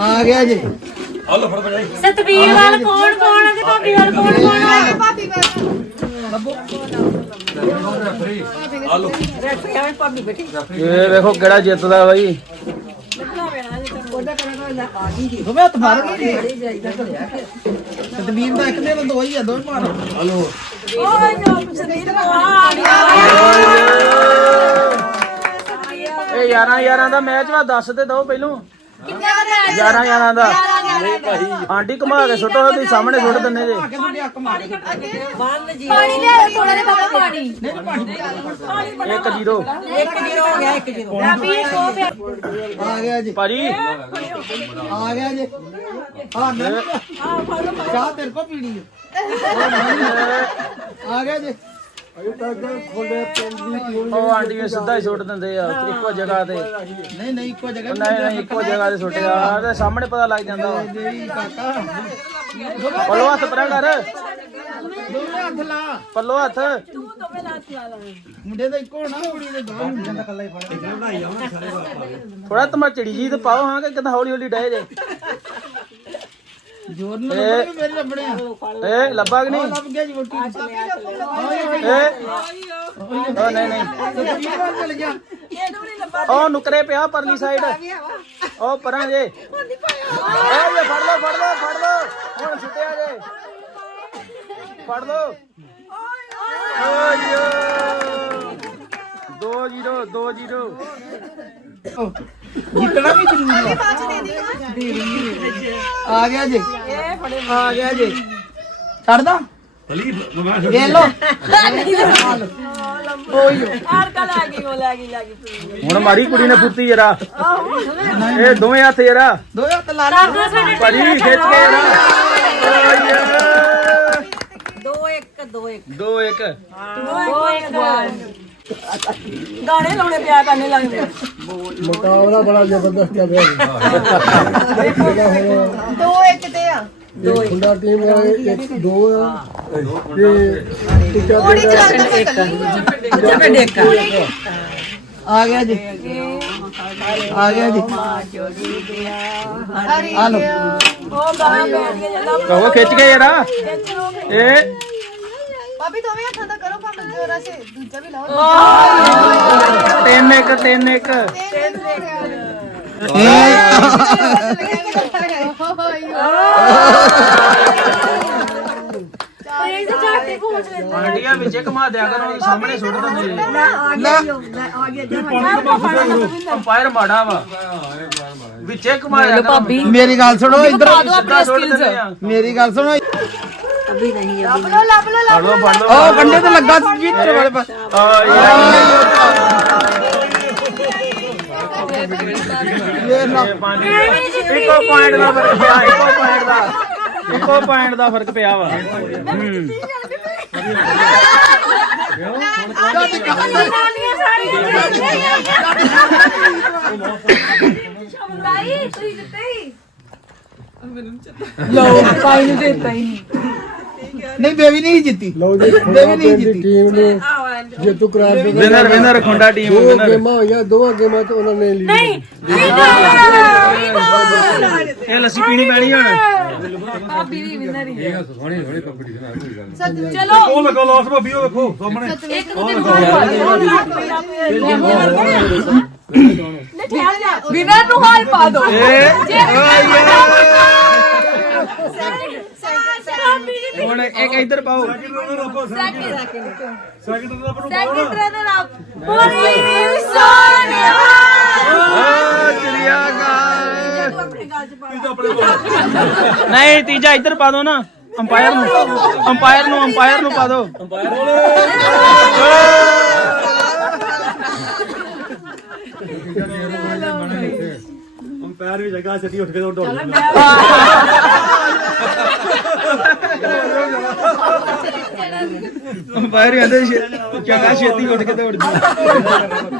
ਆ ਗਿਆ ਜੀ। ਸਤਵੀਰ ਵਾਲ ਕੌਣ ਕੌਣ ਹੈ ਤੇ ਭਾਬੀ ਵਾਲ ਕੌਣ ਕੌਣ ਹੈ ਇਹ ਵੇਖੋ ਕਿਹੜਾ ਜਿੱਤਦਾ ਬਾਈ। ਦੋਵੇਂ ਹੱਥ ਮਾਰ ਗਏ ਤਦਬੀਰ ਦਾ ਇੱਕ ਦੇ ਨਾਲ ਦੋ ਹੀ ਆ ਦੋਵੇਂ ਮਾਰ। ਇਹ 11 11 ਦਾ ਮੈਚ ਵਾ ਦੱਸ ਤੇ ਦੋ ਪਹਿਲੋਂ। 11 11 ਦਾ। ਆਂਟੀ ਘੁਮਾ ਕੇ ਸੁੱਟੋ ਤੁਸੀਂ ਸਾਹਮਣੇ ਸੁੱਟ ਦਿੰਨੇ ਜੇ। ਪਾਣੀ ਲੈ ਥੋੜਾ ਜਿਹਾ ਬਾਬਾ ਪਾਣੀ। 1 0 ਭਾਬੀ ਕੋ ਪਿਆ ਆ ਗਿਆ ਜੀ। ਭਾਜੀ। ਆ ਗਿਆ ਜੀ। ਆ ਨਾ। ਚਾਹ ਤੇਰੇ ਕੋ ਪੀਣੀ ਹੈ ਆ ਗਿਆ ਜੀ। ਉਹ ਆਂਟੀ ਨੇ ਸਿੱਧਾ ਹੀ ਸੁੱਟ ਦਿੰਦੇ ਆ ਇੱਕੋ ਜਗ੍ਹਾ ਤੇ। ਨਹੀਂ ਨਹੀਂ ਇੱਕੋ ਜਗ੍ਹਾ ਨਹੀਂ ਨਹੀਂ ਇੱਕੋ ਜਗ੍ਹਾ ਤੇ ਸੁੱਟਿਆ ਆ। ਤੇ ਸਾਹਮਣੇ ਪਤਾ ਲੱਗ ਜਾਂਦਾ ਕਾਕਾ। ਪੱਲੋ ਹੱਥ ਪਰਾਂ ਕਰ। ਦੋਵੇਂ ਹੱਥ ਲਾ। ਪੱਲੋ ਹੱਥ। ਮੁੰਡੇ ਦਾ ਇੱਕੋ ਨਾ ਕੁੜੀ ਦੇ ਦੋਵੇਂ ਮੁੰਡਿਆਂ ਦਾ ਕੱਲਾ ਹੀ ਫੜ ਥੋੜਾ ਤਮਚੜੀ ਜੀ ਤੇ ਪਾਓ ਹਾਂ ਕਿ ਕਿਦਾਂ ਹੌਲੀ ਹੌਲੀ ਡਏ ਜੇ। ਜੋਰ ਨਾਲ ਲੱਭਣੇ ਮੇਰੇ ਲੱਭਣੇ ਆ। ਏ ਲੱਭਾ ਕਿ ਨਹੀਂ? ਲੱਭ ਗਿਆ ਜੀ ਵੋਟੀ ਏ ਉਹ ਨਹੀਂ ਨਹੀਂ ਚਲ ਗਿਆ ਉਹ ਨੁਕਰੇ ਪਿਆ ਪਰਲੀ ਸਾਈਡ ਉਹ ਪਰਾਂ ਜੇ। ਏ ਫੜ ਲਓ ਫੜ ਲਓ ਫੜ ਲਓ। ਹੁਣ ਛੁੱਟਿਆ ਜੇ। ਫੜ ਲਓ। ਓਯੋ 2 0 2 0 ਜਿੱਤਣਾ ਵੀ ਜ਼ਰੂਰੀ ਆ। ਆ ਗਿਆ ਜੀ। ਆ ਗਿਆ ਜੀ ਛੱਡਦਾ ਇਹ ਲੋ ਹੁਣ ਮਾਰੀ ਕੁੜੀ ਨੇ ਫੁੱਤੀ ਜਰਾ ਇਹ ਦੋਵੇਂ ਹੱਥ ਜਰਾ ਦੋ ਹੱਥ ਲਾ ਲਾ ਭਾਜੀ ਖਿੱਚ ਕੇ ਜਰਾ ਓਯੋ 2 1 2 1 ਦੋ ਇੱਕ ਗਾਣੇ ਲਾਉਣੇ ਪਿਆ ਕਰਨੇ ਲੱਗਦੇ ਮੁਕਾਬਲਾ ਬੜਾ ਜ਼ਬਰਦਸਤ ਚੱਲ ਰਿਹਾ ਹੈ ਦੋ ਇੱਕ ਤੇ ਆ ਇਹ ਖੁੰਡਾ ਟੀਮ ਵਾਲੇ ਇੱਕ ਦੋ ਆ ਤੇ ਟਿੱਕਾ ਦੇ ਚੱਪੇ ਡੇਕਾ ਆ ਗਿਆ ਜੀ ਆ ਗਿਆ ਜੀ ਆ ਲੋ ਉਹ ਗਾਣਾ ਬੈਠ ਜਾਂਦਾ ਕਹੋ ਖਿੱਚ ਕੇ ਜਰਾ ਇਹ ਭਾਬੀ ਦੋਵੇਂ ਹੱਥਾਂ ਦਾ ਕਰੋ ਭਾਵੇਂ ਜੋਰਾ ਸੇ ਦੂਜਾ ਵੀ ਲਾਓ ਤਿੰਨ ਇੱਕ ਤਿੰਨ ਇੱਕ ਇਹ ਤਾਂ ਝਾਟੇ ਪਹੁੰਚ ਲੈ ਆਂਟੀਆਂ ਵਿੱਚ ਘੁਮਾ ਦਿਆ ਕਰੋ ਸਾਹਮਣੇ ਸੁੱਟ ਦਿੰਦੇ ਅੰਪਾਇਰ ਮਾੜਾ ਵਾ। ਵਿੱਚੇ ਘੁਮਾਇਆ ਕਰੋ। ਮੇਰੀ ਗੱਲ ਸੁਣੋ ਇੱਧਰ। ਸਿੱਧਾ ਸੁੱਟ ਦਿੰਦੇ ਆ। ਮੇਰੀ ਗੱਲ ਸੁਣੋ। ਲੱਭ ਲੋ ਲੱਭ ਲੋ ਫੜ ਲਓ ਫੜ ਲਓ। ਉਹ ਕੰਡੇ ਤੇ ਲੱਗਾ ਸੀ ਜੀ ਤੇਰੇ ਵਾਲੇ ਪਾਸੇ। ਆ ਯਾਰ ਇੱਕੋ ਪੁਆਇੰਟ ਦਾ ਫ਼ਰਕ ਪਿਆ ਇੱਕੋ ਪੁਆਇੰਟ ਦਾ। ਇੱਕੋ ਪੁਆਇੰਟ ਦਾ ਫ਼ਰਕ ਪਿਆ ਵਾ। ਹੂੰ ਨਾਲੀਆਂ ਸਾਰੀਆਂ ਸ਼ਮਦਾਈ ਤੁਸੀਂ ਜਿੱਤੇ ਹੀ ਨਹੀਂ। ਬੇਬੀ ਨਹੀਂ ਜਿੱਤੀ। ਲਓ ਜੀ ਖੁੰਡਾ ਪਿੰਡ ਦੀ ਟੀਮ ਨੂੰ ਜੇਤੂ ਕਰਾਰ ਦੇ ਵਿਨਰ ਵਿਨਰ ਖੁੰਡਾ ਟੀਮ ਦੋ ਵਿਨਰ ਗੇਮਾਂ ਹੋਈਆਂ ਦੋਵਾਂ ਗੇਮਾਂ ਚ ਉਹਨਾਂ ਨੇ ਲੀਡ ਨਹੀਂ ਇਹ ਲੱਸੀ ਪੀਣੀ ਪੈਣੀ ਹੁਣ। ਚਲੋ। ਉਹ ਲਗਾ ਲਾਸ ਭਾਬੀ ਉਹ ਵੇਖੋ ਸਾਹਮਣੇ। ਇੱਕ ਨੂੰ ਤੇ ਗੋਲ ਪਾ ਵਿਨਰ ਨੂੰ ਹਾਲ ਪਾ ਦੋ ਹੁਣ ਇੱਕ ਇੱਧਰ ਪਾਓ। ਸੈਕਿੰਡ ਸੈਕਿੰਡ ਰਨਰ ਨਹੀਂ ਤੀਜਾ ਇੱਧਰ ਪਾ ਦੋ ਨਾ। ਅੰਪਾਇਰ ਨੂੰ। ਅੰਪਾਇਰ ਨੂੰ ਅੰਪਾਇਰ ਨੂੰ ਪਾ ਦੋ। ਪੈਰ ਵੀ ਜਗ੍ਹਾ ਛੱਡੀ ਉੱਠ ਕੇ ਦੌੜ ਅੰਪਾਇਰ ਕਹਿੰਦੇ ਚੰਗਾ ਛੇਤੀ ਉੱਠ ਕੇ ਦੌੜ ਜੀ